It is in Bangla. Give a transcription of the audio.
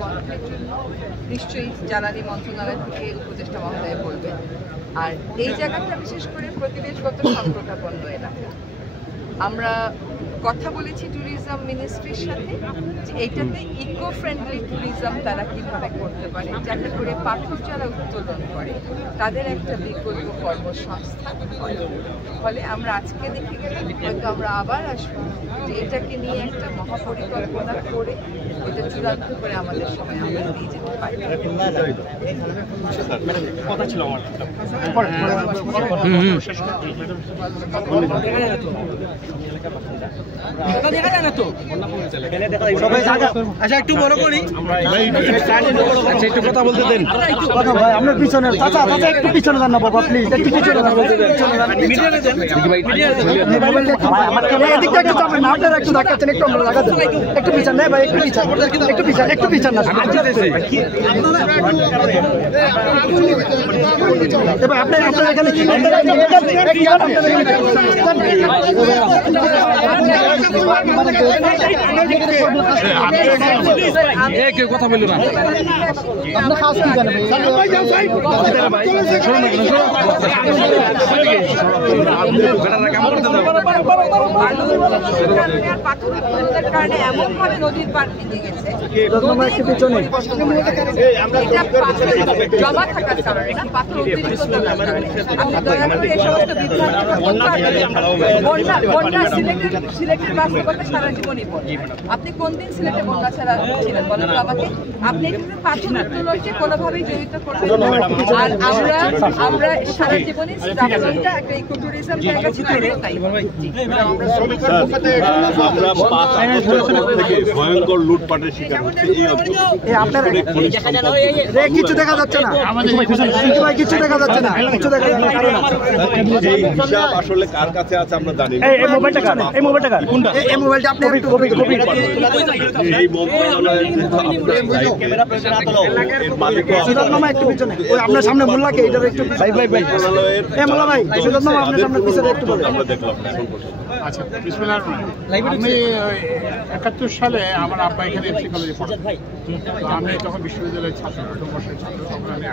কনফ্লিক্টের জন্য নিশ্চয়ই জ্বালানি মন্ত্রণালয় থেকে উপদেষ্টা মহোদয় বলবে। আর এই জায়গাটা বিশেষ করে পরিবেশগত সংকটাপন্ন এলাকা। আমরা কথা বলেছি ট্যুরিজম মিনিস্ট্রির সাথে যে এইটাতে ইকো ফ্রেন্ডলি ট্যুরিজম তারা কীভাবে করতে পারে, যাতে করে পাথর যারা উত্তোলন করে তাদের একটা বিকল্প কর্মসংস্থান হয়। ফলে আমরা আজকে দেখে গেলে হয়তো আমরা আবার আসবো যে এটাকে নিয়ে একটা মহাপরিকল্পনা করে এটা চূড়ান্ত করে আমাদের সময় আমরা দিয়ে যেতে পারি। কথা ছিল আমার আচ্ছা একটু বড় করি একটু কথা বলতে দেন। কথা ভাই আপনার পিছনে চাচা চাচা একটু পিছনে যান না বাবা প্লিজ, একটু পিছনে যান। এদিকটা একটু চাপেন না, আপনারা একটু দেখাচ্ছেন, একটু আমরা লাগাতে একটু পিছন নেই ভাই, একটু পিছন একটু পিছন একটু পিছন না এবার আপনার এখানে কি কথা বললো না আপনার খাস কি জানেন কারণে এমন ভাবে নদীর পার ভেঙে গেছে জমা থাকার কারণে না, পাথর অতিরিক্ত থাকার কারণে। আপনি দয়া করে এই সমস্ত বন্যা সিলেটের বাস্তবতা সারা জীবনই পড়ে। আপনি কোন দিন সিলেটে বন্যা ছাড়া ছিলেন বলেন তো আমাকে? আপনি এখানে পাথর উত্তোলনকে কোনোভাবেই জড়িত করবেন না। আর আমরা সারা জীবনে স্থাপনটা একটা ইকো ট্যুরিজম জায়গা ছিল তাই আমরা 5 আগস্ট থেকে ভয়ঙ্কর লুটপাটের শিকার হচ্ছি। কিছু দেখা যাচ্ছে না, কিছু দেখা যাচ্ছে না, কিছু দেখা যাচ্ছে না। এই হিসাব আসলে কার কাছে আছে আমরা জানি না। এই মোবাইলটা কার? এই মোবাইলটা কার? এই মোবাইলটা আপনি একটু কপি এই মন্ত্রণালয়ের এর মালিক সুজাত মামা একটু পিছনে, ওই আপনার সামনে মোল্লাকে এটার একটু ভাই এই মোল্লা ভাই সুজাত মামা আপনার সামনে পিছনে একটু বলেন। আমরা দেখলাম। আচ্ছা, বিসমিল্লাহির আমি 71 সালে আমার আব্বা এখানে এফসি কলেজে পড়তেন। আমি তখন বিশ্ববিদ্যালয়ের ছাত্র, প্রথম বর্ষের ছাত্র, তখন আমি